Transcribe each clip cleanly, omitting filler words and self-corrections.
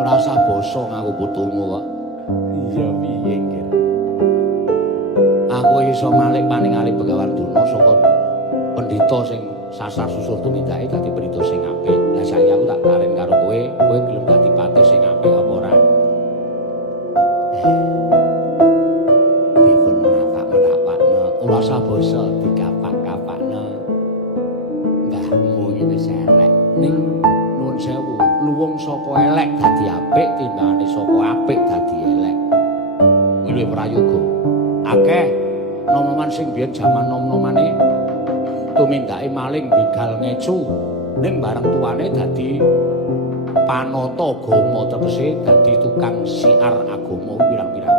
Ora usah basa ngaku putumu kok. Iya piye kira. Aku iso malik paningali Begawan Durna saka pendhita sing sasar susur tumindake dadi pendhita sing apik. Lah saiki aku tak karen karo kowe, kowe gelem dadi patih sing apik apa ora? Dipun menapak-menapakna, ora usah basa dikapak-kapakna. Mbahmu iki wis elek. Ning nuwun sewu, luwung saka elek dadi apik timbangane saka apik dadi elek. Kuwi luwih prayoga. Akeh nom-noman sing biyen jaman nom-nomane tumindake maling begal ngecu ning bareng tuane dadi panata agama tegese dadi tukang siar agama pirang-pirang.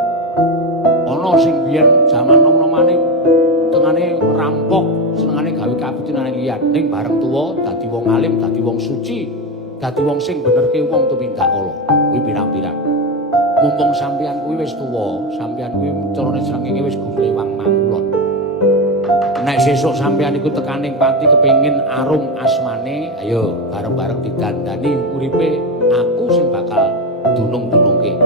Ana sing biyen jaman nom-nomane tengane rampok, senengane gawe kapitinane liyan ning bareng tuwa dadi wong alim, dadi wong suci, dadi wong sing benerke wong tumindak Allah. Kuwi pirang-pirang. Mumpung sampeyan kuwi wis tuwa, sampeyan kuwi carane srengenge wis gumlewang mangulon. Nek sesuk sampeyan iku tekaning pati kepengin arum asmane, ayo bareng-bareng didandani uripe aku sing bakal dunung-dunungke.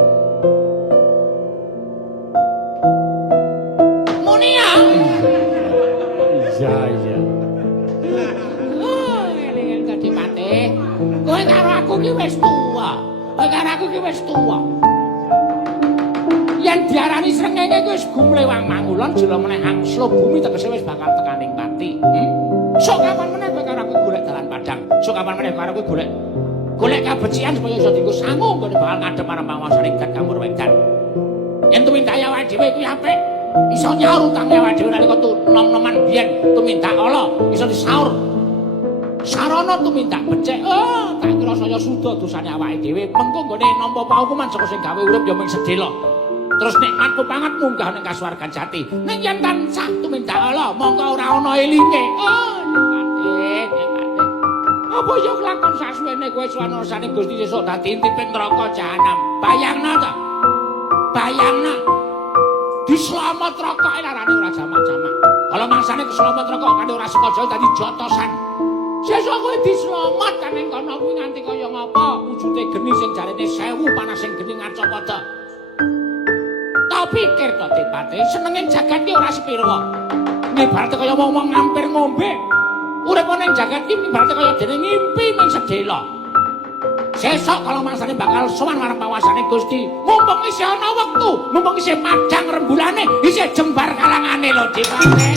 Muni ya. Iya iya. Oh, eling dadi pati. Kowe karo aku ki wis tuwa. Kowe karo aku ki wis tuwa. Yen diarani srengenge kuwi wis gumlewang mangulon jero meneh angslo bumi tegese wis bakal tekaning pati. Sok kapan meneh kowe karo aku golek dalan padang. Sok kapan meneh karo aku golek kabecikan supaya iso dienggo sangu kowe bakal ngadep marang panguasane gat kamur wedan. Yen tumindak awake dhewe kuwi apik. Iso nyaur utang awake dhewe nalika nom-noman biyen tumindak Allah iso disaur. Sarana tumindak becik. Oh, tak kira saya suda dosane awake dhewe. Mengko nggone nampa paukuman saka sing gawe urip ya mung sedhela. Terus nikmat pepangat munggah ning kasuwargan jati. Ning yen tansah tumindak Allah, mongko ora ana elinge. Oh, nikmate. Apa yo kelakon sasuwene kowe swanosane Gusti sesuk dadi intiping neraka jahanam. Bayangna ta? Bayangna. Diselamat neraka larane ora jamak-jamak. Kalau mangsane keselamat neraka kan ora sengaja dadi jotosan. Sesuk kowe diselamat kan ning kono kuwi nganti kaya ngapa? Wujude geni sing jarene 1000 panas sing geni ngacopada. Pikir to Tipate, senenging jagat ki ora sepiro kok. Ngibarate kaya wong-wong ngampir ngombe. Urip ning jagat ki ibarate kaya dene ngimpi ning sedhela. Sesuk kalau mangsane bakal sowan marang pawasane Gusti, mumpung isih ana wektu, mumpung isih padhang rembulane, isih jembar kalangane lho Tipate.